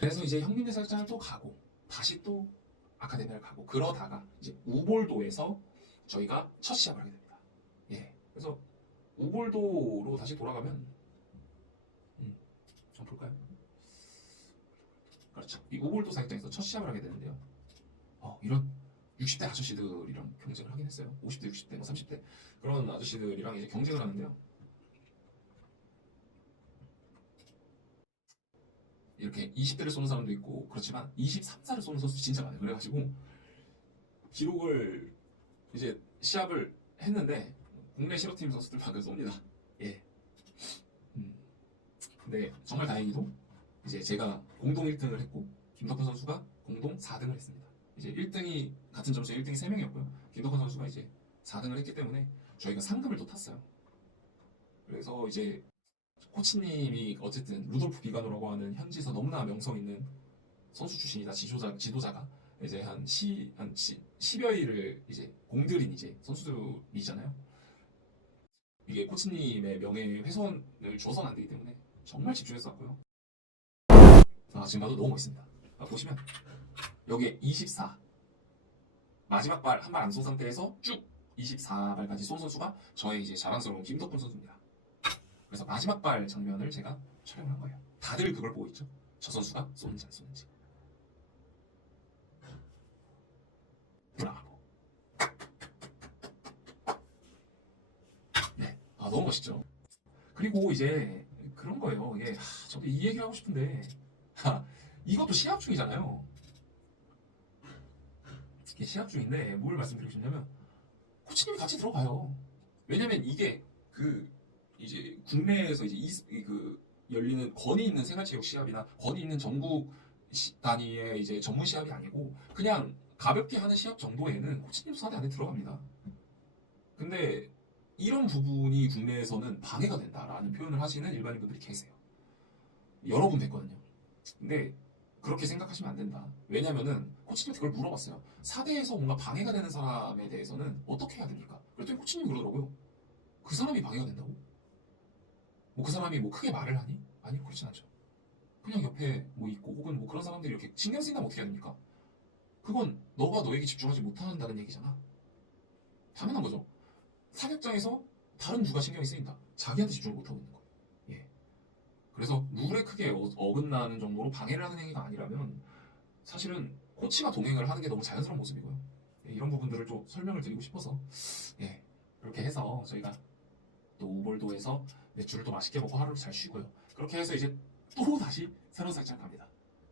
그래서 이제 형님네 사격장을 또 가고 다시 또 아카데미를 가고 그러다가 이제 우볼도에서 저희가 첫 시합을 하게 됩니다. 예. 그래서 우볼도로 다시 돌아가면 한번 볼까요? 그렇죠. 이 우볼도 사격장에서 첫 시합을 하게 되는데요. 이런 60대 아저씨들이랑 경쟁을 하긴 했어요. 50대, 60대, 뭐 30대 그런 아저씨들이랑 이제 경쟁을 하는데요. 이렇게 20대를 쏘는 사람도 있고 그렇지만 23살을 쏘는 선수 진짜 많아요. 그래가지고 기록을 이제 시합을 했는데 국내 실업팀 선수들 방금 쏩니다. 예. 근데 정말 다행히도 이제 제가 공동 1등을 했고 김덕훈 선수가 공동 4등을 했습니다. 이제 1등이 같은 점수에 1등이 3명이었고요. 김덕훈 선수가 이제 4등을 했기 때문에 저희가 상금을 또 탔어요. 그래서 이제 코치님이 어쨌든 루돌프 비가노라고 하는 현지에서 너무나 명성 있는 선수 출신이다 지도자가 이제 한 10여일을 이제 공들인 이제 선수들이잖아요. 이게 코치님의 명예훼손을 줘서는 안 되기 때문에 정말 집중했었고요. 지금 봐도 너무 멋있습니다. 보시면 여기에 24 마지막 발 한 발 안 쏜 상태에서 쭉 24발까지 쏜 선수가 저의 이제 자랑스러운 김덕훈 선수입니다. 그래서 마지막 발 장면을 제가 촬영을 한 거예요. 다들 그걸 보고 있죠. 저 선수가 쏘는지 안 쏘는지. 브라보. 네, 너무 멋있죠. 그리고 이제 그런 거예요. 이게 저도 이 얘기를 하고 싶은데 이것도 시합 중이잖아요. 이게 시합 중인데 뭘 말씀드리고 싶냐면 코치님이 같이 들어가요. 왜냐면 이게 이제 국내에서 이제 열리는 권위 있는 생활체육 시합이나 권위 있는 전국 단위의 이제 전문 시합이 아니고 그냥 가볍게 하는 시합 정도에는 코치님 수사대 안에 들어갑니다. 근데 이런 부분이 국내에서는 방해가 된다라는 표현을 하시는 일반인분들이 계세요. 여러 군데 있거든요. 근데 그렇게 생각하시면 안 된다. 왜냐면은 코치님한테 그걸 물어봤어요. 사대에서 뭔가 방해가 되는 사람에 대해서는 어떻게 해야 됩니까? 그랬더니 코치님이 그러더라고요. 그 사람이 방해가 된다고? 뭐 그 사람이 뭐 크게 말을 하니? 아니요, 그렇진 않죠. 그냥 옆에 뭐 있고 혹은 뭐 그런 사람들이 이렇게 신경 쓰인다면 어떻게 해야 됩니까? 그건 너가 너에게 집중하지 못한다는 얘기잖아. 당연한 거죠. 사격장에서 다른 누가 신경이 쓰인다. 자기한테 집중을 못하고 있는 거예요. 예. 그래서 룰에 크게 어긋나는 정도로 방해를 하는 행위가 아니라면 사실은 코치가 동행을 하는 게 너무 자연스러운 모습이고요. 예, 이런 부분들을 좀 설명을 드리고 싶어서 예, 그렇게 해서 저희가 또 우볼도에서 맥주를 또 맛있게 먹고 하루를 잘 쉬고요. 그렇게 해서 이제 또 다시 새로운 사격장 갑니다.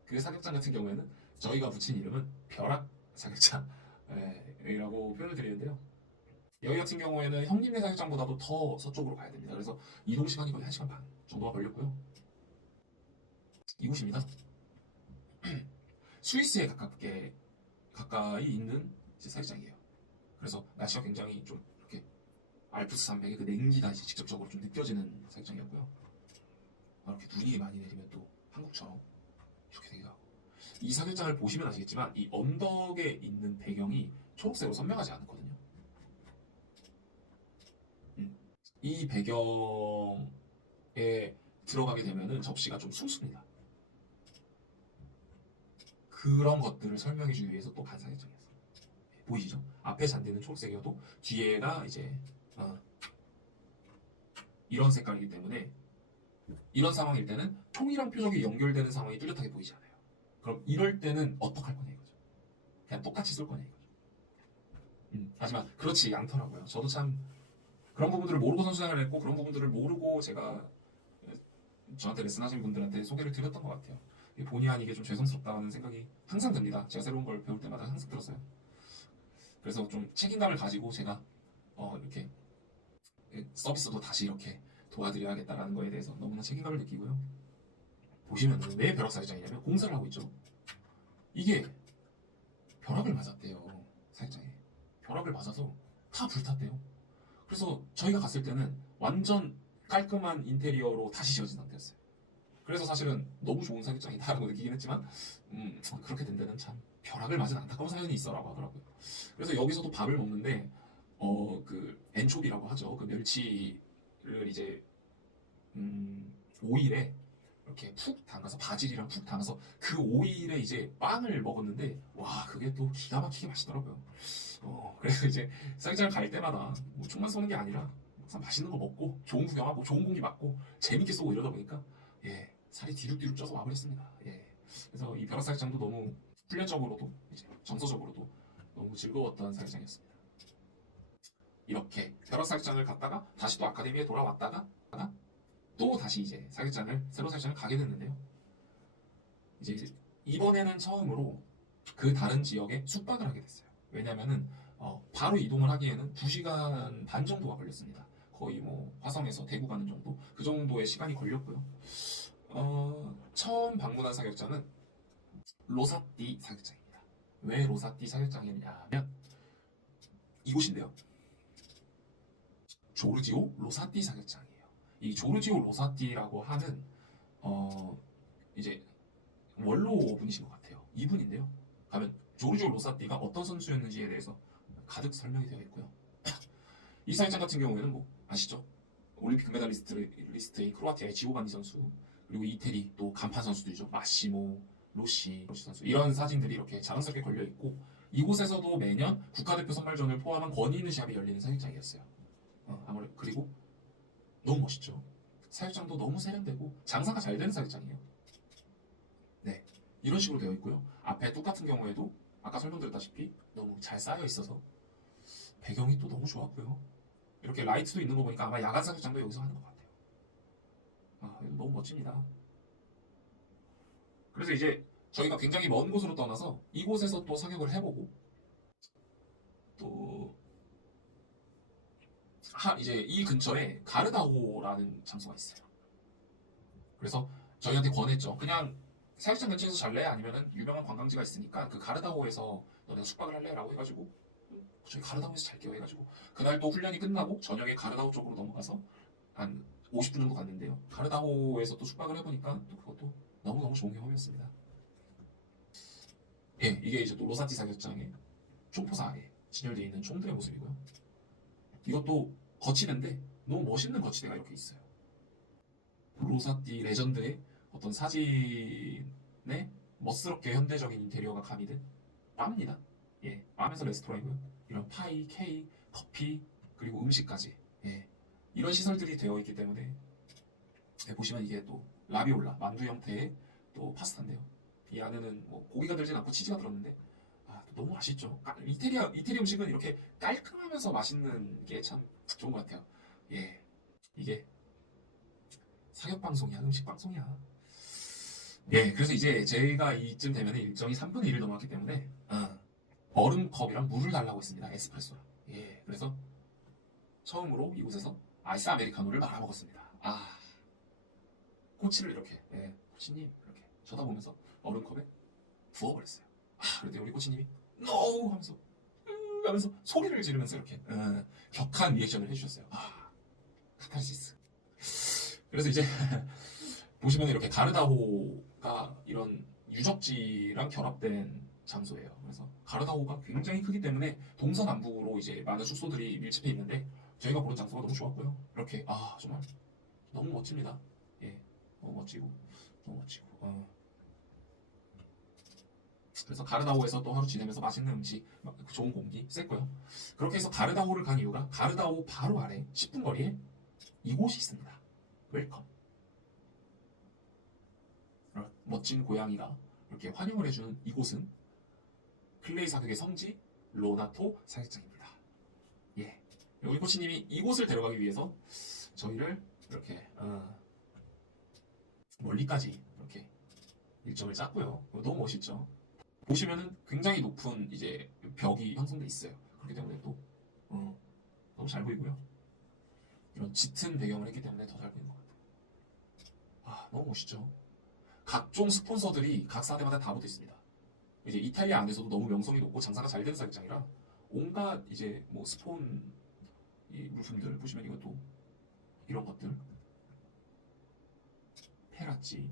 그 사격장 같은 경우에는 저희가 붙인 이름은 벼락 사격장이라고 표현을 드리는데요. 여기 같은 경우에는 형님네 사격장보다도 더 서쪽으로 가야 됩니다. 그래서 이동 시간이 거의 1시간 반 정도가 걸렸고요. 이곳입니다. 스위스에 가까이 있는 사격장이에요. 그래서 날씨가 굉장히 좀 이렇게 알프스 산맥의 그 냉기가 이제 직접적으로 좀 느껴지는 사격장이었고요. 이렇게 눈이 많이 내리면 또 한국처럼 이렇게 되기도 하고. 이 사격장을 보시면 아시겠지만 이 언덕에 있는 배경이 초록색으로 선명하지 않거든요. 이 배경에 들어가게 되면은 접시가 좀 숨습니다. 그런 것들을 설명해주기 위해서 또 간 사격장이었어요. 보이시죠? 앞에 잔디는 초록색이어도 뒤에가 이제 이런 색깔이기 때문에 이런 상황일 때는 총이랑 표적이 연결되는 상황이 뚜렷하게 보이지 않아요. 그럼 이럴 때는 어떡할 거냐 이거죠. 그냥 똑같이 쏠 거냐 이거죠. 하지만 그렇지 않더라고요. 저도 참 그런 부분들을 모르고 선수생활을 했고 그런 부분들을 모르고 제가 저한테 레슨하신 분들한테 소개를 드렸던 것 같아요. 본의 아니게 좀 죄송스럽다는 생각이 항상 듭니다. 제가 새로운 걸 배울 때마다 항상 들었어요. 그래서 좀 책임감을 가지고 제가 이렇게 서비스도 다시 이렇게 도와드려야겠다라는 거에 대해서 너무나 책임감을 느끼고요. 보시면 왜 벼락 사격장이냐면 공사를 하고 있죠. 이게 벼락을 맞았대요. 사격장에 벼락을 맞아서 다 불탔대요. 그래서 저희가 갔을 때는 완전 깔끔한 인테리어로 다시 지어진 상태였어요. 그래서 사실은 너무 좋은 사격장이다라고 느끼긴 했지만 그렇게 된 데는 참 벼락을 맞은 안타까운 사연이 있어라고 하더라고요. 그래서 여기서도 밥을 먹는데 그 엔초비라고 하죠. 그 멸치를 이제 오일에 이렇게 푹 담가서 바질이랑 푹 담가서 그 오일에 이제 빵을 먹었는데 와 그게 또 기가 막히게 맛있더라고요. 그래서 이제 사격장을 갈 때마다 뭐 총만 쏘는 게 아니라 항상 맛있는 거 먹고 좋은 구경하고 좋은 공기 맞고 재밌게 쏘고 이러다 보니까 예 살이 뒤룩뒤룩 쪄서 와버렸습니다. 예 그래서 이 벼락 사격장도 너무 훈련적으로도 이제 정서적으로도 너무 즐거웠던 사격장이었습니다. 이렇게 벼락 사격장을 갔다가 다시 또 아카데미에 돌아왔다가 또 다시 이제 사격장을 새로 사격장을 가게 됐는데요. 이제 이번에는 처음으로 그 다른 지역에 숙박을 하게 됐어요. 왜냐면은 바로 이동을 하기에는 2시간 반 정도가 걸렸습니다. 거의 뭐 화성에서 대구 가는 정도 그 정도의 시간이 걸렸고요. 처음 방문한 사격장은 로사띠 사격장입니다. 왜 로사띠 사격장이냐면 이곳인데요. 조르지오 로사띠 사격장이에요. 이 조르지오 로사띠라고 하는 이제 원로 분이신 것 같아요. 이분인데요. 가면 조르지오 로사띠가 어떤 선수였는지에 대해서 가득 설명이 되어 있고요. 이 사격장 같은 경우에는 뭐 아시죠? 올림픽 금메달리스트인 크로아티아의 지오반니 선수 그리고 이태리 또 간판 선수들이죠. 마시모, 로시 선수 이런 사진들이 이렇게 자랑스럽게 걸려 있고 이곳에서도 매년 국가대표 선발전을 포함한 권위 있는 시합이 열리는 사격장이었어요. 아무래도 그리고 너무 멋있죠. 사격장도 너무 세련되고 장사가 잘 되는 사격장이에요. 네, 이런 식으로 되어 있고요. 앞에 뚝 같은 경우에도 아까 설명드렸다시피 너무 잘 쌓여 있어서 배경이 또 너무 좋았고요. 이렇게 라이트도 있는 거 보니까 아마 야간 사격장도 여기서 하는 것 같아요. 이거 너무 멋집니다. 그래서 이제 저희가 굉장히 먼 곳으로 떠나서 이곳에서 또 사격을 해보고 또 이제 이 근처에 가르다오라는 장소가 있어요. 그래서 저희한테 권했죠. 그냥 사격장 근처에서 잘래? 아니면은 유명한 관광지가 있으니까 그 가르다오에서 너네가 숙박을 할래? 라고 해가지고 저희 가르다오에서 잘게요 해가지고 그날 또 훈련이 끝나고 저녁에 가르다오 쪽으로 넘어가서 한 50분 정도 갔는데요. 가르다오에서 또 숙박을 해보니까 또 그것도 너무너무 좋은 경험이었습니다. 예, 이게 이제 또 로사티 사격장의 총포사에 진열되어 있는 총들의 모습이고요. 이것도 거치대인데 너무 멋있는 거치대가 이렇게 있어요. 로사티 레전드의 어떤 사진에 멋스럽게 현대적인 인테리어가 가미된 바입니다. 예, 바면서 레스토랑이고요. 이런 파이, 케이크, 커피 그리고 음식까지 예, 이런 시설들이 되어 있기 때문에 예, 보시면 이게 또 라비올라 만두 형태의 또 파스타인데요. 이 안에는 뭐 고기가 들진 않고 치즈가 들었는데 또 너무 맛있죠. 이태리 음식은 이렇게 깔끔하면서 맛있는 게 참 좋은 것 같아요. 예, 이게 사격 방송이야, 음식 방송이야. 예, 그래서 이제 저희가 이쯤 되면 일정이 3분의 1을 넘었기 때문에 얼음컵이랑 물을 달라고 했습니다. 에스프레소랑. 예, 그래서 처음으로 이곳에서 아이스 아메리카노를 말아 먹었습니다. 코치를 이렇게, 예, 코치님 이렇게 쳐다보면서 얼음컵에 부어버렸어요. 그런데 우리 코치님이 NO! 하면서 소리를 지르면서 이렇게 격한 리액션을 해주셨어요. 카타르시스. 그래서 이제 보시면 이렇게 가르다호가 이런 유적지랑 결합된 장소예요. 그래서 가르다호가 굉장히 크기 때문에 동서남북으로 이제 많은 숙소들이 밀집해 있는데 저희가 보는 장소가 너무 좋았고요. 이렇게 정말 너무 멋집니다. 예, 너무 멋지고 너무 멋지고. 그래서 가르다오에서 또 하루 지내면서 맛있는 음식, 좋은 공기 쐈고요. 그렇게 해서 가르다오를 간 이유가 가르다오 바로 아래 10분 거리에 이곳이 있습니다. 웰컴. 멋진 고양이가 이렇게 환영을 해주는 이곳은 클레이 사격의 성지 로나토 사격장입니다. 예, 우리 코치님이 이곳을 데려가기 위해서 저희를 이렇게 멀리까지 이렇게 일정을 짰고요. 너무 멋있죠. 보시면은 굉장히 높은 이제 벽이 형성돼 있어요. 그렇기 때문에 또 너무 잘 보이고요. 이런 짙은 배경을 했기 때문에 더 잘 보이는 것 같아요. 너무 멋있죠. 각종 스폰서들이 각 사대마다 다 붙어 있습니다. 이제 이탈리아 안에서도 너무 명성이 높고 장사가 잘 되는 사격장이라 온갖 이제 뭐 스폰 이 물품들 보시면 이것도 이런 것들 페라치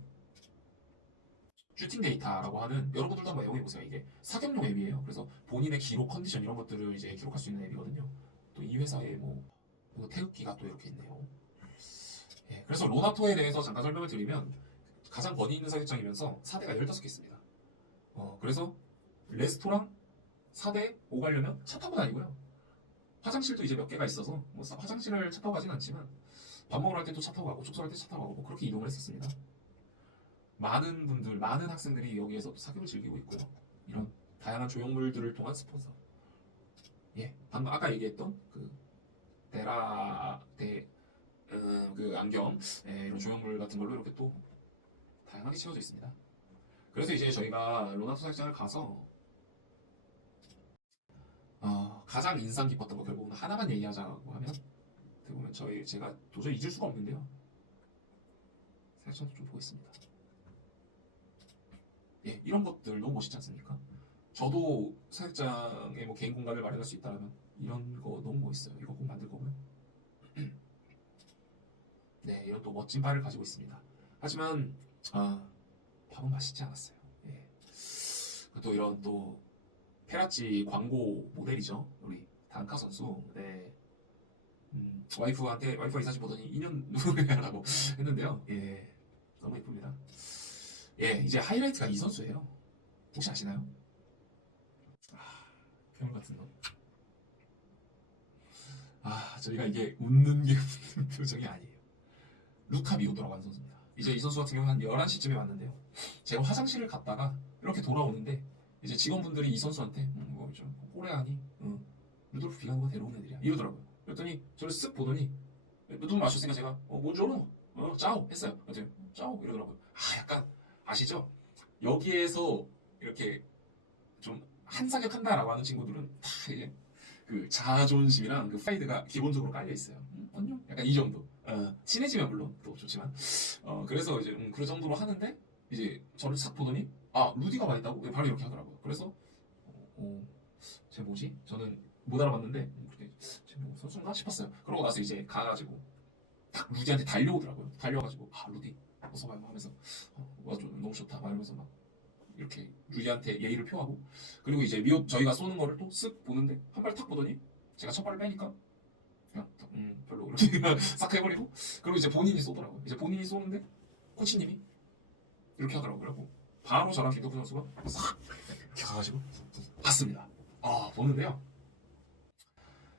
슈팅 데이터라고 하는 여러분들도 한번 애용해보세요. 이게 사격용 앱이에요. 그래서 본인의 기록 컨디션 이런 것들을 이제 기록할 수 있는 앱이거든요. 또 이 회사에 뭐 태극기가 또 이렇게 있네요. 예, 그래서 로나토에 대해서 잠깐 설명을 드리면 가장 권위 있는 사격장이면서 4대가 15개 있습니다. 그래서 레스토랑 4대 오가려면 차 타고 다니고요. 화장실도 이제 몇 개가 있어서 뭐 화장실을 차 타고 가진 않지만 밥 먹으러 갈 때도 차 타고 가고 족설할 때 차 타고 가고 뭐 그렇게 이동을 했었습니다. 많은 분들, 많은 학생들이 여기에서 사격을 즐기고 있고요. 이런 다양한 조형물들을 통한 스폰서. 예, 방금 아까 얘기했던 그 그 안경, 이런 조형물 같은 걸로 이렇게 또 다양하게 채워져 있습니다. 그래서 이제 저희가 로나토 사격장을 가서 가장 인상 깊었던 거 결국은 하나만 얘기하자고 하면 어떻게 보면 제가 도저히 잊을 수가 없는데요. 사격장도 좀 보겠습니다. 예, 이런 것들 너무 멋있지 않습니까? 저도 사격장에 뭐 개인 공간을 마련할 수 있다면 이런 거 너무 멋있어요. 이거 꼭 만들 거고요. 네, 이런 또 멋진 바를 가지고 있습니다. 하지만 밥은 맛있지 않았어요. 예. 또 이런 또 페라치 광고 모델이죠. 우리 단카 선수. 네. 와이프가 이 사진 보더니 2년 누구냐라고 했는데요. 예. 너무 예쁩니다. 예, 이제 하이라이트가 이 선수예요. 혹시 아시나요? 괴물 같은 놈. 저희가 이게 웃는 게 웃는 표정이 아니에요. 루카 미오도라고 하는 선수입니다. 이제 이 선수 같은 경우는 한 11시쯤에 왔는데요. 제가 화장실을 갔다가 이렇게 돌아오는데 이제 직원분들이 이 선수한테 뭐좀 꼬레아니 루돌프 비가누가 데려온 애들이야 이러더라고요. 그랬더니 저를 쓱 보더니 누구 마셨으니까 제가 뭔지오르노 짜오 했어요. 그랬더니 짜오 이러더라고요. 약간 아시죠? 여기에서 이렇게 좀 한사격한다라고 하는 친구들은 다 이제 그 자존심이랑 그 프라이드가 기본적으로 깔려 있어요. 안녕? 약간 이 정도. 친해지면 물론 또 좋지만. 그래서 이제 그 정도로 하는데 이제 저를 싹 보더니 루디가 와 있다고 바로 이렇게 하더라고요. 그래서 쟤 뭐지? 저는 못 알아봤는데 그때 쟤 뭐 선수인가 싶었어요. 그러고 나서 이제 가가지고 딱 루디한테 달려오더라고요. 달려가지고 루디 어서 와요 하면서 와 좀 너무 좋다 막 이러면서 막 이렇게 루디한테 예의를 표하고 그리고 이제 저희가 쏘는 거를 또 쓱 보는데 한 발 탁 보더니 제가 첫 발을 빼니까 그냥 별로 이렇게 싹 해버리고 그리고 이제 본인이 쏘더라고요. 이제 본인이 쏘는데 코치님이 이렇게 하더라고요. 그리고 바로 저랑 김덕훈 선수가 싹 이렇게 가가지고 봤습니다. 보는데요.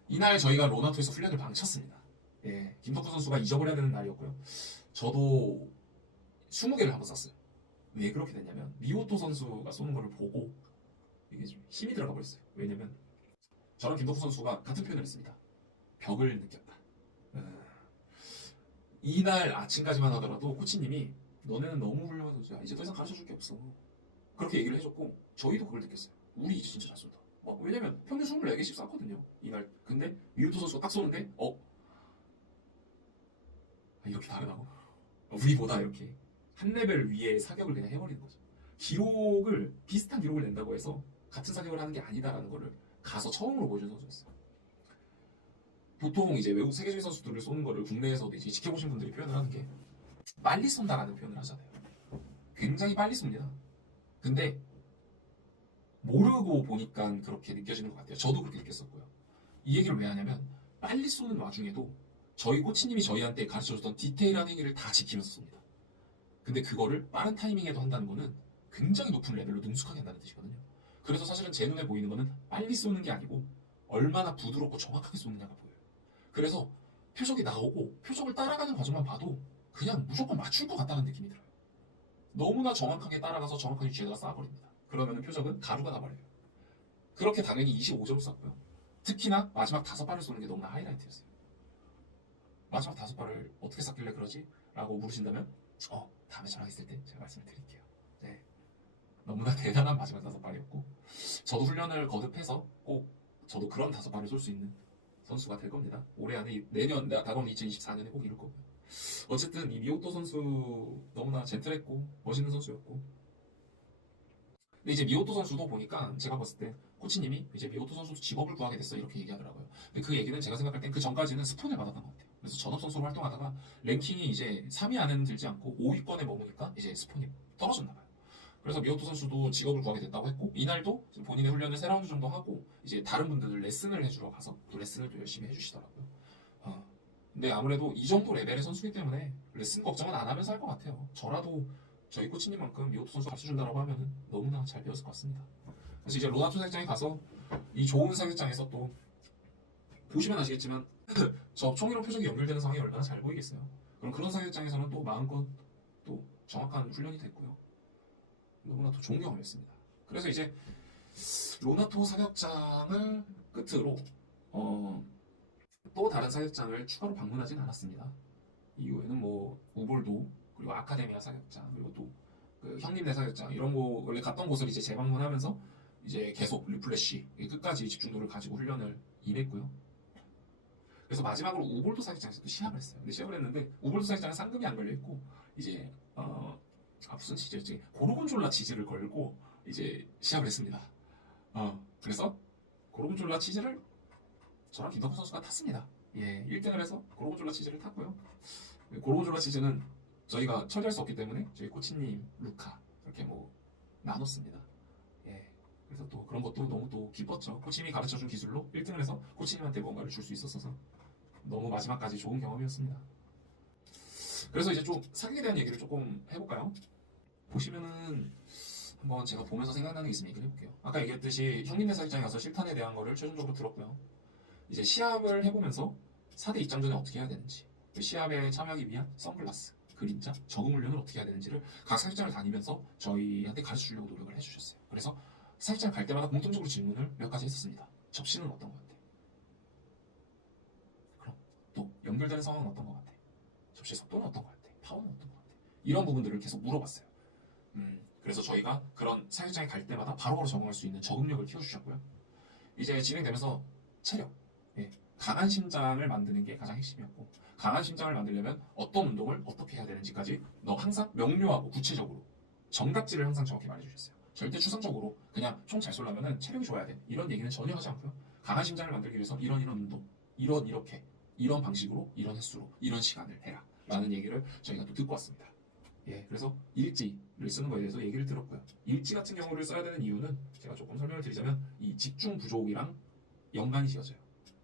이날 저희가 로나토에서 훈련을 망쳤습니다. 예, 김덕훈 선수가 잊어버려야 되는 날이었고요. 저도 20개를 한번 쐈어요. 왜 그렇게 됐냐면 미오토 선수가 쏘는 거를 보고 이게 좀 힘이 들어가 버렸어요. 왜냐면 저랑 김덕훈 선수가 같은 표현을 했습니다. 벽을 느꼈다. 이날 아침까지만 하더라도 코치님이 너네는 너무 훌륭한 선수야. 이제 더 이상 가르쳐줄 게 없어. 그렇게 얘기를 해줬고 저희도 그걸 느꼈어요. 우리 이제 진짜 잘 쏜다. 왜냐면 평균 24개씩 쐈거든요. 이날. 근데 미오토 선수가 딱 쏘는데 이렇게 다르다고? 우리보다 이렇게 한 레벨 위에 사격을 그냥 해버리는 거죠. 비슷한 기록을 낸다고 해서 같은 사격을 하는 게 아니다라는 거를 가서 처음으로 보여준 선수였어요. 보통 이제 외국 세계적인 선수들을 쏘는 거를 국내에서도 이제 지켜보신 분들이 표현을 하는 게 빨리 쏜다라는 표현을 하잖아요. 굉장히 빨리 쏩니다. 근데 모르고 보니까 그렇게 느껴지는 것 같아요. 저도 그렇게 느꼈었고요. 이 얘기를 왜 하냐면 빨리 쏘는 와중에도 저희 코치님이 저희한테 가르쳐줬던 디테일한 행위를 다 지키면서 쏩니다. 근데 그거를 빠른 타이밍에도 한다는 거는 굉장히 높은 레벨로 능숙하게 한다는 뜻이거든요. 그래서 사실은 제 눈에 보이는 거는 빨리 쏘는 게 아니고 얼마나 부드럽고 정확하게 쏘느냐가 보여요. 그래서 표적이 나오고 표적을 따라가는 과정만 봐도 그냥 무조건 맞출 것 같다는 느낌이 들어요. 너무나 정확하게 따라가서 정확하게 쥐에다가 쏴버립니다. 그러면 표적은 가루가 나버려요. 그렇게 당연히 25점을 쐈고요. 특히나 마지막 5발을 쏘는 게 너무나 하이라이트였어요. 마지막 5발을 어떻게 쐈길래 그러지? 라고 물으신다면 다음에 전화 있을 때 제가 말씀을 드릴게요. 네. 너무나 대단한 마지막 5발이었고 저도 훈련을 거듭해서 꼭 저도 그런 5발을 쏠 수 있는 선수가 될 겁니다. 올해 안에 내년 다가오는 2024년에 꼭 이룰 거고요. 어쨌든 이 미오토 선수 너무나 젠틀했고 멋있는 선수였고 근데 이제 미오토 선수도 보니까 제가 봤을 때 코치님이 이제 미오토 선수도 직업을 구하게 됐어 이렇게 얘기하더라고요. 근데 그 얘기는 제가 생각할 땐 그 전까지는 스폰을 받았던 것 같아요. 그래서 전업 선수로 활동하다가 랭킹이 이제 3위 안에는 들지 않고 5위권에 머무니까 이제 스폰이 떨어졌나 봐요. 그래서 미오토 선수도 직업을 구하게 됐다고 했고 이날도 본인의 훈련을 3라운드 정도 하고 이제 다른 분들 레슨을 해주러 가서 또 레슨을 또 열심히 해주시더라고요. 근데 아무래도 이 정도 레벨의 선수이기 때문에 레슨 걱정은 안 하면서 할 것 같아요. 저라도 저희 코치님만큼 이것도 선수 가르쳐준다라고 하면은 너무나 잘 배웠을 것 같습니다. 그래서 이제 로나토 사격장에 가서 이 좋은 사격장에서 또 보시면 아시겠지만 저 총이랑 표적이 연결되는 상황이 얼마나 잘 보이겠어요. 그럼 그런 사격장에서는 또 마음껏 또 정확한 훈련이 됐고요. 너무나 또 좋은 경험이었습니다. 그래서 이제 로나토 사격장을 끝으로 또 다른 사격장을 추가로 방문하진 않았습니다. 이후에는 뭐 우볼도 그리고 아카데미아 사격장 그리고 또 그 형님네 사격장 이런 거 원래 갔던 곳을 이제 재방문하면서 이제 계속 리플래시 끝까지 집중도를 가지고 훈련을 임했고요. 그래서 마지막으로 우볼도 사격장에서 또 시합을 했어요. 근데 시합을 했는데 우볼도 사격장은 상금이 안 걸려 있고 이제 무슨 치즈였지? 고르곤졸라 치즈를 걸고 이제 시합을 했습니다. 그래서 고르곤졸라 치즈를 저랑 김덕호 선수가 탔습니다. 예, 1등을 해서 고르곤졸라 치즈를 탔고요. 고르곤졸라 치즈는 저희가 처리할 수 없기 때문에 저희 코치님, 루카 이렇게 뭐 나눴습니다. 예, 그래서 또 그런 것도 너무 또 기뻤죠. 코치님이 가르쳐준 기술로 1등을 해서 코치님한테 뭔가를 줄 수 있었어서 너무 마지막까지 좋은 경험이었습니다. 그래서 이제 좀 사격에 대한 얘기를 조금 해볼까요? 보시면은 한번 제가 보면서 생각나는 게 있으면 얘기를 해볼게요. 아까 얘기했듯이 형님네 사격장에 가서 실탄에 대한 거를 최종적으로 들었고요. 이제 시합을 해보면서 4대 입장 전에 어떻게 해야 되는지, 그 시합에 참여하기 위한 선글라스, 그림자, 적응 훈련을 어떻게 해야 되는지를 각 사격장을 다니면서 저희한테 가르쳐 주려고 노력을 해주셨어요. 그래서 사격장 갈 때마다 공통적으로 질문을 몇 가지 했었습니다. 접시는 어떤 것 같아? 그럼 또 연결되는 상황은 어떤 것 같아? 접시 속도는 어떤 것 같아? 파워는 어떤 것 같아? 이런 부분들을 계속 물어봤어요. 그래서 저희가 그런 사격장에 갈 때마다 바로바로 적응할 수 있는 적응력을 키워주셨고요. 이제 진행되면서 체력, 예, 강한 심장을 만드는 게 가장 핵심이었고, 강한 심장을 만들려면 어떤 운동을 어떻게 해야 되는지까지 항상 명료하고 구체적으로 정답지를 항상 정확히 말해주셨어요. 절대 추상적으로 그냥 총 잘 쏠려면은 체력이 좋아야 돼 이런 얘기는 전혀 하지 않고요. 강한 심장을 만들기 위해서 이런 운동, 이렇게 이런 방식으로 이런 횟수로 이런 시간을 해라 라는 얘기를 저희가 또 듣고 왔습니다. 예, 그래서 일지를 쓰는 거에 대해서 얘기를 들었고요. 일지 같은 경우를 써야 되는 이유는 제가 조금 설명을 드리자면 이 집중 부족이랑 연관이 지어져요.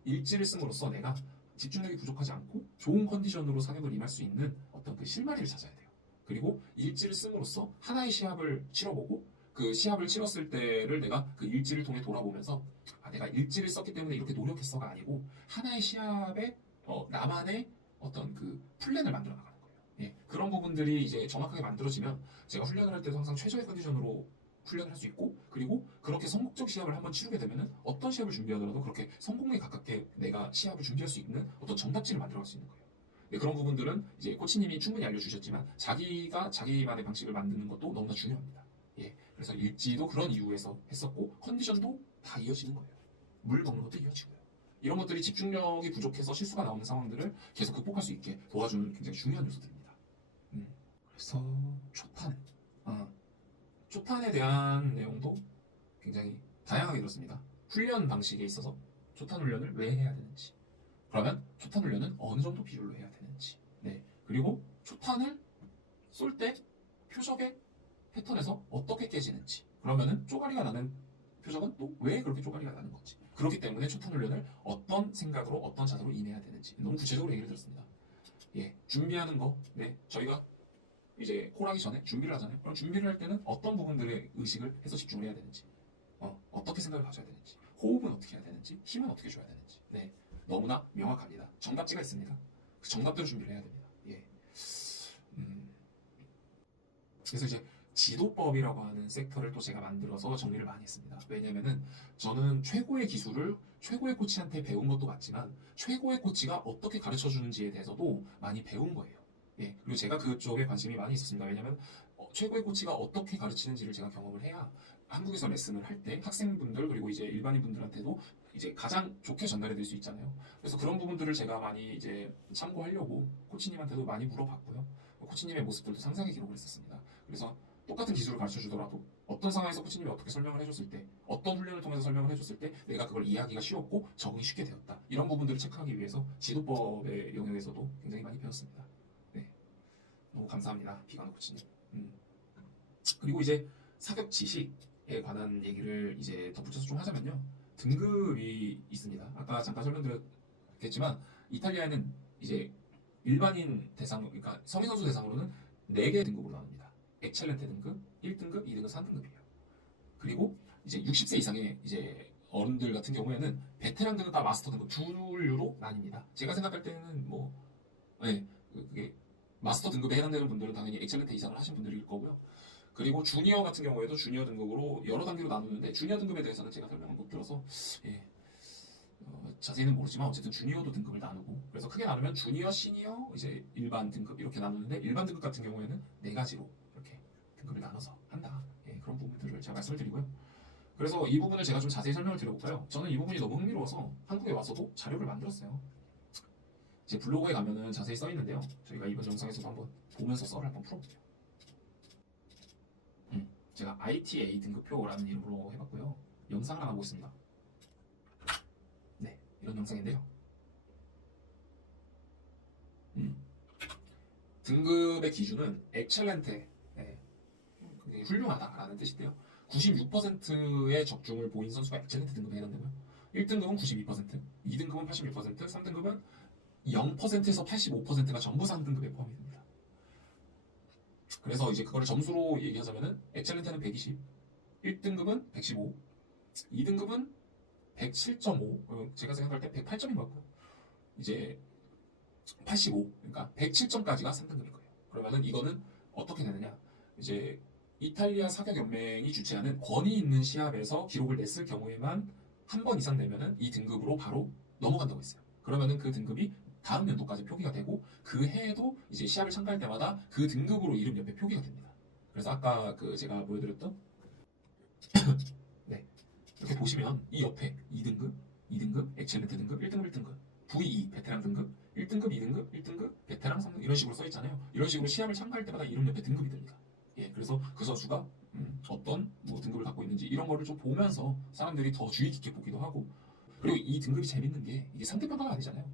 일지를 씀으로써 내가 집중력이 부족하지 않고 좋은 컨디션으로 사격을 임할 수 있는 어떤 그 실마리를 찾아야 돼요. 그리고 일지를 씀으로써 하나의 시합을 치러보고 그 시합을 치렀을 때를 내가 그 일지를 통해 돌아보면서 내가 일지를 썼기 때문에 이렇게 노력했어가 아니고 하나의 시합에 나만의 어떤 그 플랜을 만들어 나가는 거예요. 예, 그런 부분들이 이제 정확하게 만들어지면 제가 훈련을 할 때도 항상 최저의 컨디션으로 훈련을 할 수 있고, 그리고 그렇게 성공적 시합을 한번 치르게 되면은 어떤 시합을 준비하더라도 그렇게 성공에 가깝게 내가 시합을 준비할 수 있는 어떤 정답지를 만들어갈 수 있는 거예요. 네, 그런 부분들은 이제 코치님이 충분히 알려주셨지만 자기가 자기만의 방식을 만드는 것도 너무나 중요합니다. 예, 그래서 일지도 그런 이유에서 했었고 컨디션도 다 이어지는 거예요. 물 먹는 것도 이어지고요. 이런 것들이 집중력이 부족해서 실수가 나오는 상황들을 계속 극복할 수 있게 도와주는 굉장히 중요한 요소들입니다. 그래서 초탄, 초탄에 대한 내용도 굉장히 다양하게 들었습니다. 훈련 방식에 있어서 초탄 훈련을 왜 해야 되는지, 그러면 초탄 훈련은 어느 정도 비율로 해야 되는지, 네, 그리고 초탄을 쏠 때 표적의 패턴에서 어떻게 깨지는지, 그러면은 쪼가리가 나는 표적은 또 왜 그렇게 쪼가리가 나는 건지, 그렇기 때문에 초탄 훈련을 어떤 생각으로 어떤 자세로 임해야 되는지 너무 구체적으로 얘기를 들었습니다. 예, 준비하는 거, 네, 저희가 이제 콜하기 전에 준비를 하잖아요. 그럼 준비를 할 때는 어떤 부분들의 의식을 해서 집중을 해야 되는지, 어떻게 생각을 가져야 되는지, 호흡은 어떻게 해야 되는지, 힘은 어떻게 줘야 되는지, 네, 너무나 명확합니다. 정답지가 있습니다. 그 정답대로 준비를 해야 됩니다. 예. 그래서 이제 지도법이라고 하는 섹터를 또 제가 만들어서 정리를 많이 했습니다. 왜냐면은 저는 최고의 기술을 최고의 코치한테 배운 것도 맞지만 최고의 코치가 어떻게 가르쳐 주는지에 대해서도 많이 배운 거예요. 예, 그리고 제가 그쪽에 관심이 많이 있었습니다. 왜냐면 최고의 코치가 어떻게 가르치는지를 제가 경험을 해야 한국에서 레슨을 할 때 학생분들 그리고 이제 일반인 분들한테도 이제 가장 좋게 전달해 드릴 수 있잖아요. 그래서 그런 부분들을 제가 많이 이제 참고하려고 코치님한테도 많이 물어봤고요. 코치님의 모습들도 상세하게 기록을 했었습니다. 그래서 똑같은 기술을 가르쳐 주더라도 어떤 상황에서 코치님이 어떻게 설명을 해줬을 때, 어떤 훈련을 통해서 설명을 해줬을 때 내가 그걸 이해하기가 쉬웠고 적응이 쉽게 되었다. 이런 부분들을 체크하기 위해서 지도법의 영역에서도 굉장히 많이 배웠습니다. 네, 너무 감사합니다, 비관호 코치님. 그리고 이제 사격 지식에 관한 얘기를 이제 덧붙여서 좀 하자면요. 등급이 있습니다. 아까 잠깐 설명드렸겠지만 이탈리아에는 이제 일반인 대상, 그러니까 성인 선수 대상으로는 4개 등급으로 나눕니다. 엑셀렌테 등급, 1등급, 2등급, 3등급이에요. 그리고 이제 60세 이상의 이제 어른들 같은 경우에는 베테랑 등급과 마스터 등급 두 류로 나뉩니다. 제가 생각할 때는 뭐 네, 그게 마스터 등급에 해당되는 분들은 당연히 엑셀렌테 이상을 하신 분들일 거고요. 그리고 주니어 같은 경우에도 주니어 등급으로 여러 단계로 나누는데 주니어 등급에 대해서는 제가 설명을 못 들어서 예, 자세히는 모르지만 어쨌든 주니어도 등급을 나누고 그래서 크게 나누면 주니어, 시니어, 이제 일반 등급 이렇게 나누는데 일반 등급 같은 경우에는 네 가지로 이렇게 등급을 나눠서 한다. 예, 그런 부분들을 제가 말씀을 드리고요. 그래서 이 부분을 제가 좀 자세히 설명을 드려볼까요? 저는 이 부분이 너무 흥미로워서 한국에 와서도 자료를 만들었어요. 제 블로그에 가면은 자세히 써 있는데요. 저희가 이번 영상에서도 한번 보면서 썰을 한번 풀어볼게요. 제가 ITA 등급표라는 이름으로 해봤고요. 영상을 하나 보겠습니다. 네, 이런 영상인데요. 등급의 기준은 엑셀렌테, 네, 굉장히 훌륭하다라는 뜻인데요. 96%의 적중을 보인 선수가 엑셀렌트 등급에 해당되고요. 1등급은 92%, 2등급은 86%, 3등급은 0%에서 85%가 전부 상등급에 포함이 됩니다. 그래서 이제 그거를 점수로 얘기하자면은 엑셀렌트는 120, 1등급은 115, 2등급은 107.5, 제가 생각할 때 108점인 것 같고요. 이제 85, 그러니까 107점까지가 3등급인 거예요. 그러면은 이거는 어떻게 되느냐? 이제 이탈리아 사격 연맹이 주최하는 권위 있는 시합에서 기록을 냈을 경우에만 한 번 이상 내면은 이 등급으로 바로 넘어간다고 했어요. 그러면은 그 등급이 다음 연도까지 표기가 되고 그 해에도 이제 시합을 참가할 때마다 그 등급으로 이름 옆에 표기가 됩니다. 그래서 아까 그 제가 보여드렸던 네, 이렇게 보시면 이 옆에 2등급, 2등급, 엑셀렌트 등급, 1등급, 1등급, VE 베테랑 등급, 1등급, 2등급, 1등급, 베테랑 3등급 이런 식으로 써 있잖아요. 이런 식으로 시합을 참가할 때마다 이름 옆에 등급이 됩니다. 예, 그래서 그 선수가 어떤 뭐 등급을 갖고 있는지 이런 거를 좀 보면서 사람들이 더 주의 깊게 보기도 하고 그리고 이 등급이 재밌는 게 이게 상대평가가 아니잖아요.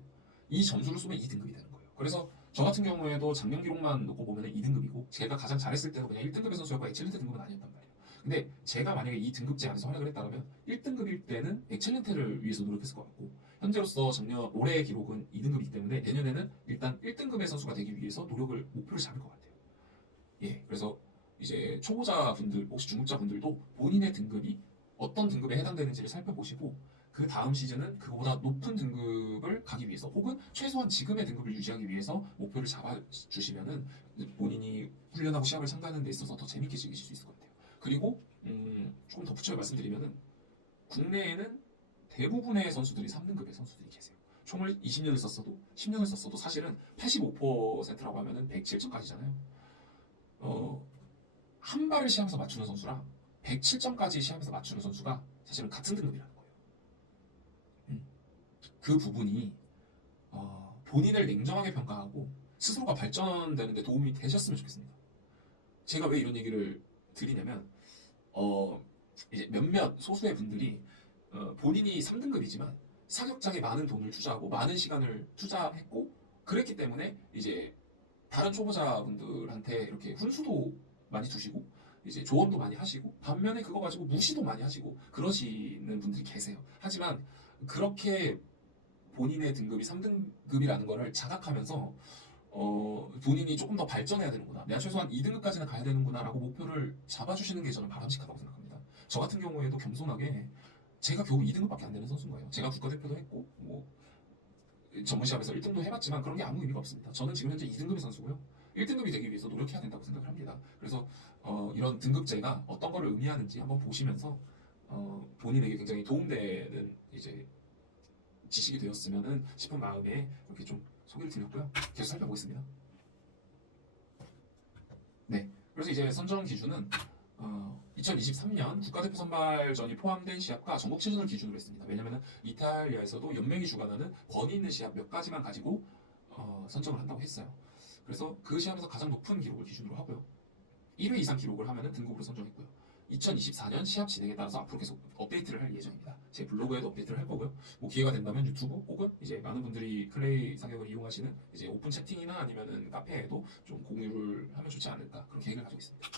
이 점수를 쏘면 2등급이 되는 거예요. 그래서 저 같은 경우에도 작년 기록만 놓고 보면 2등급이고 제가 가장 잘했을 때도 그냥 1등급의 선수였고 엑셀렌트 등급은 아니었단 말이에요. 근데 제가 만약에 이 등급제 안에서 활약을 했다면 1등급일 때는 엑셀렌트를 위해서 노력했을 것 같고 현재로서 작년 올해의 기록은 2등급이기 때문에 내년에는 일단 1등급의 선수가 되기 위해서 목표를 잡을 것 같아요. 예, 그래서 이제 초보자분들 혹시 중급자분들도 본인의 등급이 어떤 등급에 해당되는지를 살펴보시고 그 다음 시즌은 그보다 높은 등급을 가기 위해서 혹은 최소한 지금의 등급을 유지하기 위해서 목표를 잡아주시면은 본인이 훈련하고 시합을 참가하는 데 있어서 더 재밌게 즐기실 수 있을 것 같아요. 그리고 조금 덧붙여 말씀드리면은 국내에는 대부분의 선수들이 3등급의 선수들이 계세요. 총을 20년을 썼어도 10년을 썼어도 사실은 85%라고 하면은 107점까지잖아요. 한 발을 시합에서 맞추는 선수랑 107점까지 시합에서 맞추는 선수가 사실은 같은 등급이라는 거예요. 그 부분이 본인을 냉정하게 평가하고 스스로가 발전되는 데 도움이 되셨으면 좋겠습니다. 제가 왜 이런 얘기를 드리냐면 이제 몇몇 소수의 분들이 본인이 3등급이지만 사격장에 많은 돈을 투자하고 많은 시간을 투자했고 그랬기 때문에 이제 다른 초보자분들한테 이렇게 훈수도 많이 두시고 이제 조언도 많이 하시고 반면에 그거 가지고 무시도 많이 하시고 그러시는 분들이 계세요. 하지만 그렇게 본인의 등급이 3등급이라는 거를 자각하면서 본인이 조금 더 발전해야 되는구나. 내가 최소한 2등급까지는 가야 되는구나 라고 목표를 잡아주시는 게 저는 바람직하다고 생각합니다. 저 같은 경우에도 겸손하게 제가 겨우 2등급밖에 안 되는 선수인 거예요. 제가 국가대표도 했고 뭐 전문시합에서 1등도 해봤지만 그런 게 아무 의미가 없습니다. 저는 지금 현재 2등급의 선수고요. 1등급이 되기 위해서 노력해야 된다고 생각을 합니다. 그래서 이런 등급제가 어떤 거를 의미하는지 한번 보시면서 본인에게 굉장히 도움되는 이제 지식이 되었으면 싶은 마음에 이렇게 좀 소개를 드렸고요. 계속 살펴보겠습니다. 네, 그래서 이제 선정 기준은 2023년 국가대표 선발전이 포함된 시합과 전국체전을 기준으로 했습니다. 왜냐하면 이탈리아에서도 연맹이 주관하는 권위 있는 시합 몇 가지만 가지고 선정을 한다고 했어요. 그래서 그 시합에서 가장 높은 기록을 기준으로 하고요. 1회 이상 기록을 하면 등급으로 선정했고요. 2024년 시합 진행에 따라서 앞으로 계속 업데이트를 할 예정입니다. 제 블로그에도 업데이트를 할 거고요. 뭐 기회가 된다면 유튜브 혹은 이제 많은 분들이 클레이 사격을 이용하시는 이제 오픈 채팅이나 아니면은 카페에도 좀 공유를 하면 좋지 않을까 그런 계획을 가지고 있습니다.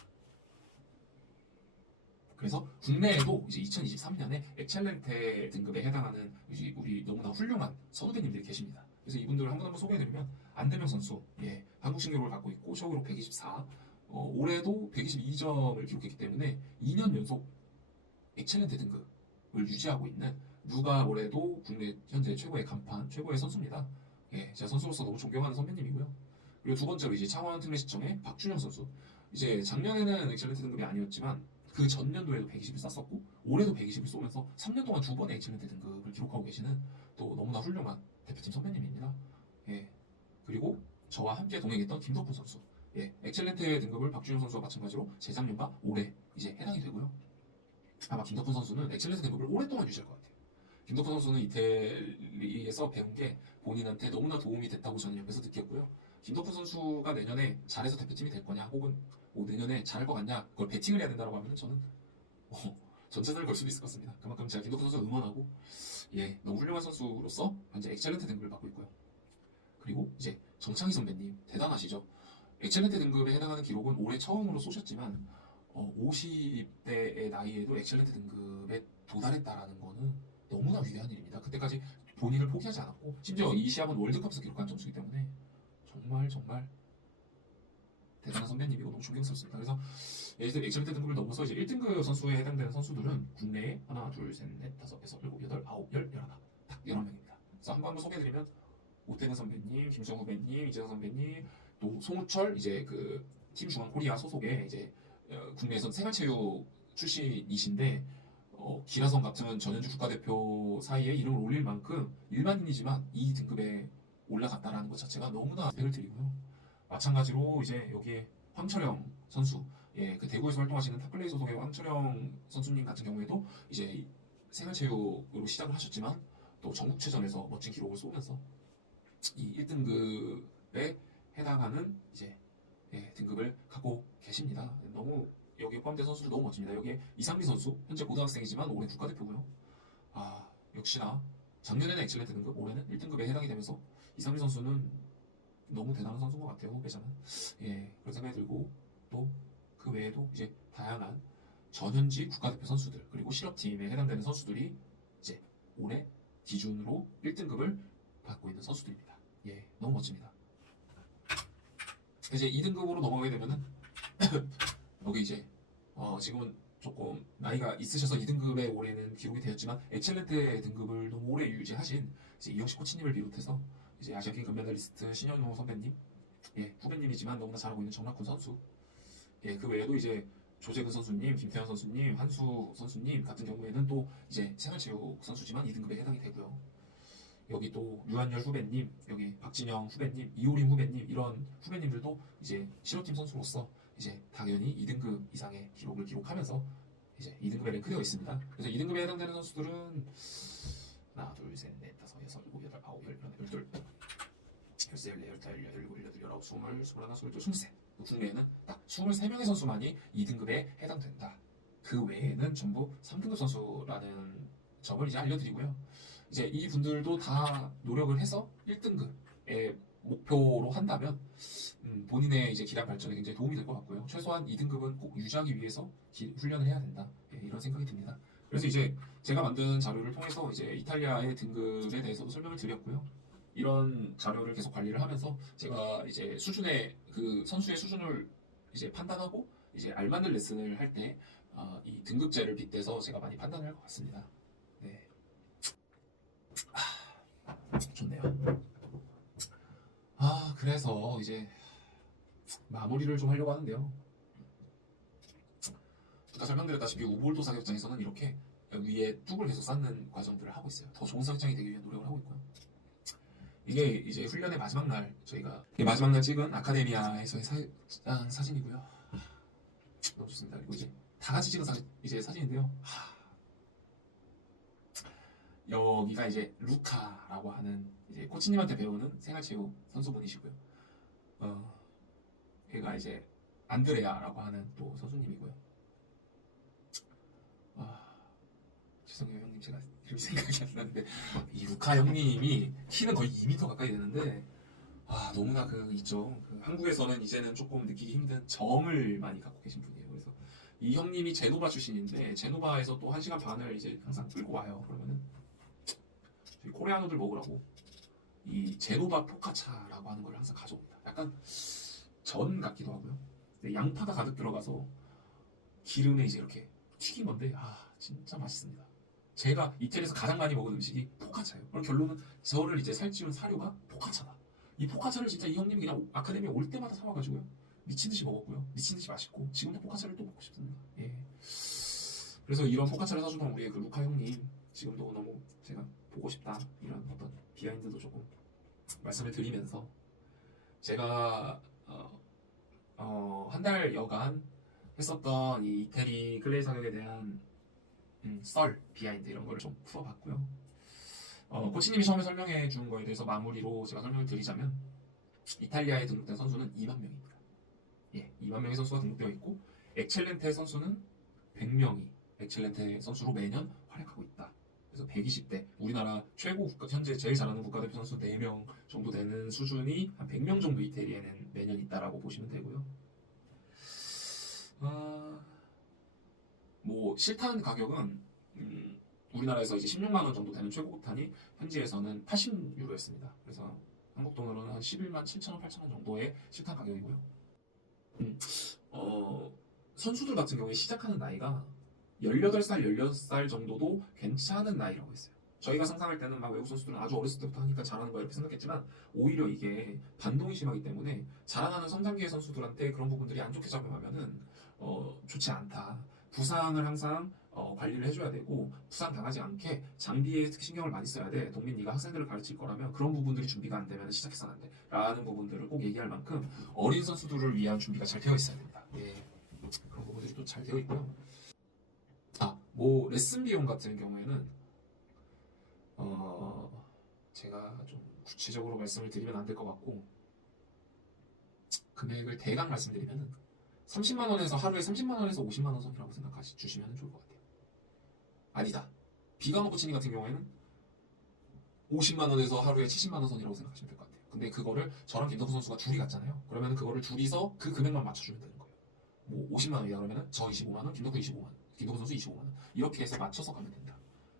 그래서 국내에도 이제 2023년에 엑셀렌테 등급에 해당하는 우리 너무나 훌륭한 선후배님들이 계십니다. 그래서 이분들을 한 분 한 분 소개해드리면 안대명 선수, 예, 한국 신기록을 갖고 있고 쇼기록 124, 올해도 122점을 기록했기 때문에 2년 연속 엑셀런트 등급을 유지하고 있는 누가 뭐래도 국내 현재 최고의 간판, 최고의 선수입니다. 예, 제가 선수로서 너무 존경하는 선배님이고요. 그리고 두 번째로 이제 창원 특례시청의 박준영 선수. 이제 작년에는 엑셀런트 등급이 아니었지만 그 전년도에도 120을 쐈었고 올해도 120을 쏘면서 3년 동안 두 번의 엑셀런트 등급을 기록하고 계시는 또 너무나 훌륭한 대표팀 선배님입니다. 예, 그리고 저와 함께 동행했던 김덕훈 선수. 예, 엑셀런트 등급을 박준영 선수와 마찬가지로 재작년과 올해 이제 해당이 되고요. 아마 김덕훈 선수는 엑셀런트 등급을 오랫동안 유지할 것 같아요. 김덕훈 선수는 이태리에서 배운 게 본인한테 너무나 도움이 됐다고 저는 옆에서 느꼈고요. 김덕훈 선수가 내년에 잘해서 대표팀이 될 거냐, 혹은 뭐 내년에 잘할 것 같냐, 그걸 배팅을 해야 된다고 하면 저는 전체를 걸 수도 있을 것 같습니다. 그만큼 제가 김덕훈 선수 응원하고, 예, 너무 훌륭한 선수로서 현재 엑셀런트 등급을 받고 있고요. 그리고 이제 정창희 선배님 대단하시죠. 엑셀런트 등급에 해당하는 기록은 올해 처음으로 쏘셨지만 50대의 나이에도 엑셀런트 등급에 도달했다라는 거는 너무나 위대한 일입니다. 그때까지 본인을 포기하지 않았고, 심지어 이 시합은 월드컵에서 기록한 점수이기 때문에 정말 대단한 선배님이고 너무 존경스럽습니다. 그래서 엑셀런트 등급을 넘어서 이제 1등급 선수에 해당되는 선수들은 국내에 하나, 둘, 셋, 넷, 다섯, 여섯, 일곱, 여덟, 아홉, 열, 열하나, 딱 11명입니다. 그래서 한번 소개해드리면 오태근 선배님, 김정 후배님, 이재성 선배님, 또 송우철 이제 그 팀 중앙 코리아 소속의 이제 국내에선 생활체육 출신이신데 기라성 같은 전현주 국가대표 사이에 이름을 올릴 만큼 일반인이지만 이 등급에 올라갔다라는 것 자체가 너무나 배를 드리고요. 마찬가지로 이제 여기에 황철영 선수, 예, 그 대구에서 활동하시는 탑플레이 소속의 황철영 선수님 같은 경우에도 이제 생활체육으로 시작을 하셨지만 또 전국체전에서 멋진 기록을 쏘면서 이 1등급에 해당하는 이제 등급을 갖고 계십니다. 너무 여기에 포함된 선수들 너무 멋집니다. 여기에 이상미 선수 현재 고등학생이지만 올해 국가대표고요. 아, 역시나 작년에는 엑셀런트 등급, 올해는 1등급에 해당이 되면서 이상미 선수는 너무 대단한 선수인 것 같아요. 후배자는. 예, 그런 생각이 들고 또 그 외에도 이제 다양한 전현직 국가대표 선수들 그리고 실업팀에 해당되는 선수들이 이제 올해 기준으로 1등급을 받고 있는 선수들입니다. 예, 너무 멋집니다. 이제 2등급으로 넘어가게 되면은 여기 이제 지금은 조금 나이가 있으셔서 2등급에 올해는 기록이 되었지만 엑셀런트 등급을 너무 오래 유지하신 이제 이영식 코치님을 비롯해서 이제 아시안게임 금메달리스트 신현호 선배님, 예, 후배님이지만 너무나 잘하고 있는 정락훈 선수, 예, 그 외에도 이제 조재근 선수님, 김태현 선수님, 한수 선수님 같은 경우에는 또 이제 생활체육 선수지만 2등급에 해당이 되고요. 여기 또 유한열 후배님, 여기 박진영 후배님, 이호림 후배님 이런 후배님들도 이제 실업팀 선수로서 이제 당연히 2등급 이상의 기록을 기록하면서 이제 2등급에 랭크되어 있습니다. 그래서 2등급에 해당되는 선수들은 하나, 둘, 셋, 넷, 다섯, 여섯, 일곱, 여덟, 아홉, 열, 열둘, 열세, 열네, 열다섯, 열여덟, 일곱, 열여덟, 열아홉, 스물, 스물하나, 스물둘, 스물셋. 국내에는 딱 23명의 선수만이 2등급에 해당된다. 그 외에는 전부 3등급 선수라는 점을 이제 알려드리고요. 이제 이 분들도 다 노력을 해서 1등급의 목표로 한다면 본인의 이제 기량 발전에 굉장히 도움이 될 것 같고요. 최소한 2등급은 꼭 유지하기 위해서 훈련을 해야 된다. 예, 이런 생각이 듭니다. 그래서 이제 제가 만든 자료를 통해서 이제 이탈리아의 등급에 대해서도 설명을 드렸고요. 이런 자료를 계속 관리를 하면서 제가 이제 수준의 그 선수의 수준을 이제 판단하고 이제 알맞는 레슨을 할 때 이 등급제를 빗대서 제가 많이 판단을 할 것 같습니다. 네. 좋네요. 그래서 이제 마무리를 좀 하려고 하는데요. 아까 설명드렸다시피 우볼토 사격장에서는 이렇게 위에 뚝을 계속 쌓는 과정들을 하고 있어요. 더 좋은 사격장이 되기 위해 노력을 하고 있고요. 이게 이제 훈련의 마지막 날 저희가 마지막 날 찍은 아카데미아에서의 사진이고요. 너무 좋습니다. 그리고 이제 다 같이 찍은 사진인데요. 여기가 이제 루카라고 하는 이제 코치님한테 배우는 생활체육 선수분이시고요. 얘가 이제 안드레아라고 하는 또 선수님이고요. 죄송해요 형님, 제가 이름 생각이 안 나는데 이 루카 형님이 키는 거의 2m 가까이 되는데 너무나 그 있죠. 그 한국에서는 이제는 조금 느끼기 힘든 정을 많이 갖고 계신 분이에요. 그래서 이 형님이 제노바 출신인데 제노바에서 또 1시간 반을 이제 항상 끌고 와요. 그러면은 저희 코레아노들 먹으라고 이 제노바 포카차라고 하는 걸 항상 가져옵니다. 약간 전 같기도 하고요. 근데 양파가 가득 들어가서 기름에 이제 이렇게 튀긴 건데 진짜 맛있습니다. 제가 이태리에서 가장 많이 먹은 음식이 포카차예요. 그럼 결론은 저를 이제 살찌운 사료가 포카차다. 이 포카차를 진짜 이 형님이 그냥 아카데미에 올 때마다 사와가지고요. 미친 듯이 먹었고요. 미친 듯이 맛있고 지금도 포카차를 또 먹고 싶습니다. 예. 그래서 이런 포카차를 사주던 우리의 그 루카 형님 지금도 너무 제가 보고 싶다 이런 어떤 비하인드도 조금 말씀을 드리면서 제가 한 달 여간 했었던 이 이태리 클레이 사격에 대한 썰, 비하인드 이런 거를 좀 풀어봤고요. 코치님이 처음에 설명해 준 거에 대해서 마무리로 제가 설명을 드리자면 이탈리아에 등록된 선수는 2만 명입니다. 예, 2만 명의 선수가 등록되어 있고 엑첼렌테 선수는 100명이 엑첼렌테 선수로 매년 활약하고 있다. 그래서 120대 우리나라 최고 현재 제일 잘하는 국가대표 선수 4명 정도 되는 수준이 한 100명 정도 이태리에는 매년 있다라고 보시면 되고요. 뭐 실탄 가격은 우리나라에서 이제 16만 원 정도 되는 최고급탄이 현지에서는 80유로였습니다. 그래서 한국 돈으로는 한 11만 7천 원, 8천 원 정도의 실탄 가격이고요. 선수들 같은 경우에 시작하는 나이가 18살, 16살 정도도 괜찮은 나이라고 했어요. 저희가 상상할 때는 막 외국 선수들은 아주 어렸을 때부터 하니까 잘하는 거야 이렇게 생각했지만 오히려 이게 반동이 심하기 때문에 자라나는 성장기의 선수들한테 그런 부분들이 안 좋게 작용하면은 좋지 않다. 부상을 항상 관리를 해줘야 되고 부상 당하지 않게 장비에 특히 신경을 많이 써야 돼. 동민 네가 학생들을 가르칠 거라면 그런 부분들이 준비가 안 되면 시작해서는 안 돼. 라는 부분들을 꼭 얘기할 만큼 어린 선수들을 위한 준비가 잘 되어 있어야 됩니다. 예. 그런 부분들이 또 잘 되어 있고요. 뭐 레슨 비용 같은 경우에는 제가 좀 구체적으로 말씀을 드리면 안 될 것 같고 금액을 대강 말씀드리면은 30만 원에서 하루에 30만 원에서 50만 원 선이라고 생각하시 주시면 좋을 것 같아요. 아니다. 비가노 코치님 같은 경우에는 50만 원에서 하루에 70만 원 선이라고 생각하시면 될 것 같아요. 근데 그거를 저랑 김덕후 선수가 둘이 갔잖아요. 그러면 그거를 둘이서 그 금액만 맞춰주면 되는 거예요. 뭐 50만 원이다 그러면은 저 25만 원, 김덕후 25만 원, 김덕후 선수 25만 원 이렇게 해서 맞춰서 가면 된다.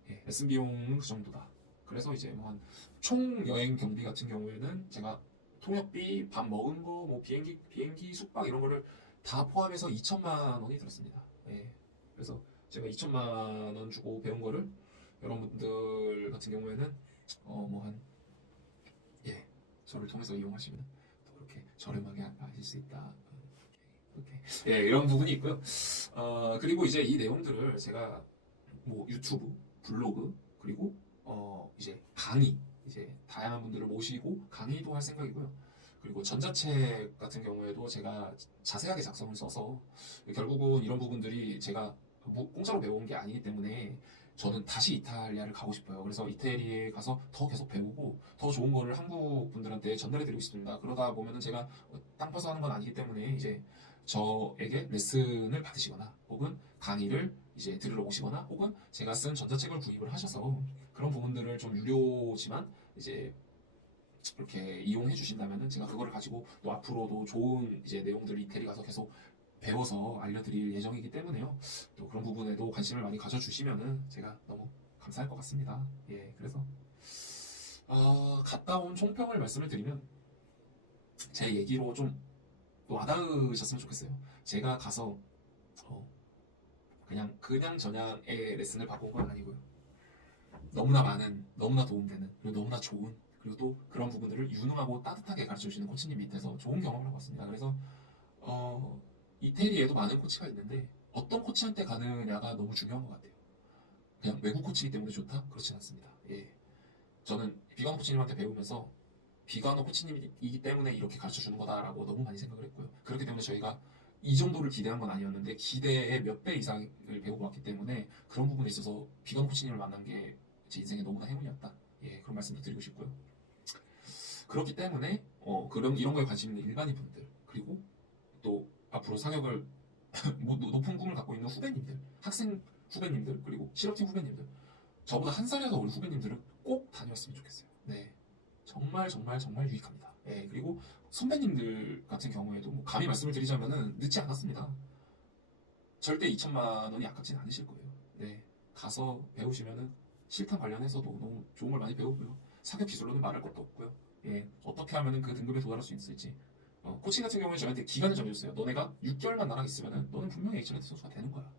예, 레슨 비용은 그 정도다. 그래서 이제 뭐 한 총 여행 경비 같은 경우에는 제가 통역비, 밥 먹은 거, 뭐 비행기 숙박 이런 거를 다 포함해서 2천만 원이 들었습니다. 예. 그래서 제가 2천만 원 주고 배운 거를 여러분들 같은 경우에는 뭐 한 예, 저를 통해서 이용하시면 또 그렇게 저렴하게 하실 수 있다. 이렇게 예, 이런 부분이 있고요. 그리고 이제 이 내용들을 제가 뭐 유튜브, 블로그 그리고 이제 강의 이제 다양한 분들을 모시고 강의도 할 생각이고요. 그리고 전자책 같은 경우에도 제가 자세하게 작성을 써서 결국은 이런 부분들이 제가 공짜로 배운 게 아니기 때문에 저는 다시 이탈리아를 가고 싶어요. 그래서 이태리에 가서 더 계속 배우고 더 좋은 거를 한국 분들한테 전달해 드리고 싶습니다. 그러다 보면은 제가 땅 파서 하는 건 아니기 때문에 이제 저에게 레슨을 받으시거나 혹은 강의를 이제 들으러 오시거나 혹은 제가 쓴 전자책을 구입을 하셔서 그런 부분들을 좀 유료지만 이제 그렇게 이용해 주신다면은 제가 그거를 가지고 또 앞으로도 좋은 이제 내용들을 이태리 가서 계속 배워서 알려드릴 예정이기 때문에요. 또 그런 부분에도 관심을 많이 가져주시면은 제가 너무 감사할 것 같습니다. 예, 그래서 갔다 온 총평을 말씀을 드리면 제 얘기로 좀 와닿으셨으면 좋겠어요. 제가 가서 그냥 저냥의 레슨을 받고 온 건 아니고요. 너무나 많은, 너무나 도움되는, 그리고 너무나 좋은, 그리고 또 그런 부분들을 유능하고 따뜻하게 가르쳐 주시는 코치님 밑에서 좋은 경험을 하고 왔습니다. 그래서 이태리에도 많은 코치가 있는데 어떤 코치한테 가느냐가 너무 중요한 것 같아요. 그냥 외국 코치이기 때문에 좋다? 그렇진 않습니다. 예. 저는 비가노 코치님한테 배우면서 비가노 코치님이기 때문에 이렇게 가르쳐 주는 거다라고 너무 많이 생각을 했고요. 그렇기 때문에 저희가 이 정도를 기대한 건 아니었는데 기대의 몇 배 이상을 배우고 왔기 때문에 그런 부분에 있어서 비가노 코치님을 만난 게 제 인생에 너무나 행운이었다. 예, 그런 말씀도 드리고 싶고요. 그렇기 때문에 그런 이런 거에 관심 있는 일반인 분들 그리고 또 앞으로 사격을 높은 꿈을 갖고 있는 후배님들, 학생 후배님들 그리고 실업팀 후배님들 저보다 한 살이라도 어린 후배님들은 꼭 다녔으면 좋겠어요. 네, 정말 정말 정말 유익합니다. 예, 그리고 선배님들 같은 경우에도 뭐 감히 말씀을 드리자면은 늦지 않았습니다. 절대 2천만 원이 아깝진 않으실 거예요. 네, 가서 배우시면은 실탄 관련해서도 너무 좋은 걸 많이 배우고요. 사격 기술로는 말할 것도 없고요. 예, 어떻게 하면은 그 등급에 도달할 수 있을지 코칭 같은 경우에 저한테 기간을 정해줬어요. 너네가 6개월만 나랑 있으면은 너는 분명히 엑셀런트 선수가 되는 거야.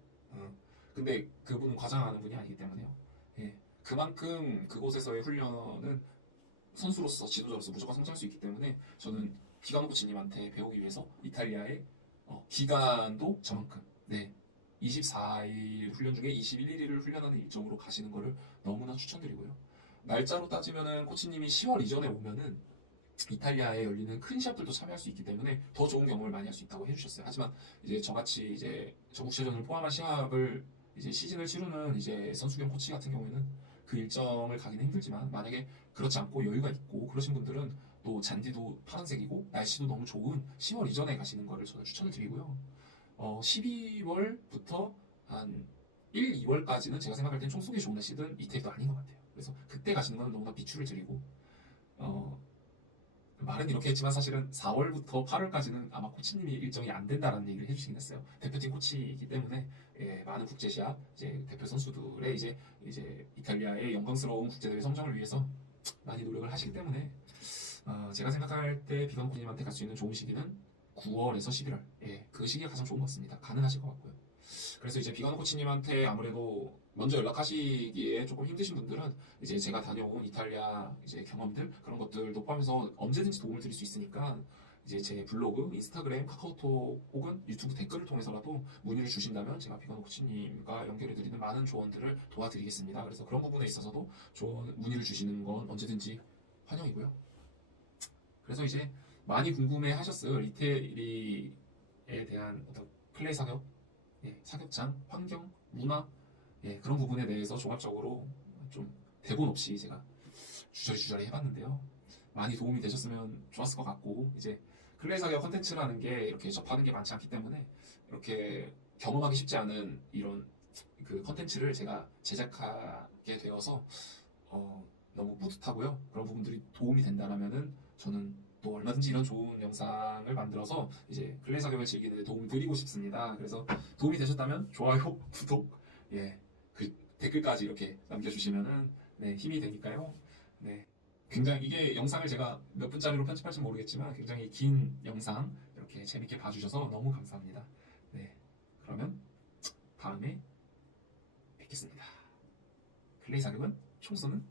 근데 그분은 과장하는 분이 아니기 때문에요. 예, 그만큼 그곳에서의 훈련은 선수로서 지도자로서 무조건 성장할 수 있기 때문에 저는 비가노 코치님한테 배우기 위해서 이탈리아의 기간도 저만큼 24일 훈련 중에 21일 일을 훈련하는 일정으로 가시는 거를 너무나 추천드리고요. 날짜로 따지면은 코치님이 10월 이전에 오면은 이탈리아에 열리는 큰 시합들도 참여할 수 있기 때문에 더 좋은 경험을 많이 할 수 있다고 해주셨어요. 하지만 이제 저같이 이제 전국체전을 포함한 시합을 이제 시즌을 치르는 이제 선수 겸 코치 같은 경우에는 그 일정을 가기는 힘들지만 만약에 그렇지 않고 여유가 있고 그러신 분들은 또 잔디도 파란색이고 날씨도 너무 좋은 10월 이전에 가시는 거를 저는 추천을 드리고요. 12월부터 한 1, 2월까지는 제가 생각할 땐 총속이 좋은 날씨든 이태리도 아닌 것 같아요. 그래서 그때 가시는 건 너무나 비추를 드리고 어, 말은 이렇게 했지만 사실은 4월부터 8월까지는 아마 코치님이 일정이 안 된다라는 얘기를 해주시긴 했어요. 대표팀 코치이기 때문에 많은 국제 시합, 이제 대표 선수들의 이제 이탈리아의 영광스러운 국제대회 성적을 위해서 많이 노력을 하시기 때문에 제가 생각할 때 비건 코치님한테 갈 수 있는 좋은 시기는 9월에서 11월, 그 시기가 가장 좋은 것 같습니다. 가능하실 것 같고요. 그래서 이제 비건 코치님한테 아무래도 먼저 연락하시기에 조금 힘드신 분들은 이제 제가 다녀온 이탈리아 이제 경험들 그런 것들도 포함해서 언제든지 도움을 드릴 수 있으니까 이제 제 블로그, 인스타그램, 카카오톡 혹은 유튜브 댓글을 통해서라도 문의를 주신다면 제가 비건 코치님과 연결해드리는 많은 조언들을 도와드리겠습니다. 그래서 그런 부분에 있어서도 조언 문의를 주시는 건 언제든지 환영이고요. 그래서 이제 많이 궁금해하셨어요. 이태리에 대한 어떤 플레이 사격, 사격장, 환경, 문화, 그런 부분에 대해서 종합적으로 좀 대본 없이 제가 주저리 해봤는데요. 많이 도움이 되셨으면 좋았을 것 같고 이제 클레이 사격 컨텐츠라는 게 이렇게 접하는 게 많지 않기 때문에 이렇게 경험하기 쉽지 않은 이런 그 컨텐츠를 제가 제작하게 되어서 너무 뿌듯하고요. 그런 부분들이 도움이 된다라면은 저는 또 얼마든지 이런 좋은 영상을 만들어서 이제 클레이 사격을 즐기는 데 도움을 드리고 싶습니다. 그래서 도움이 되셨다면 좋아요, 구독, 그 댓글까지 이렇게 남겨주시면은 힘이 되니까요. 굉장히 이게 영상을 제가 몇 분짜리로 편집할지 모르겠지만 굉장히 긴 영상 이렇게 재밌게 봐주셔서 너무 감사합니다. 그러면 다음에 뵙겠습니다. 클레이 사격은 총 쏘는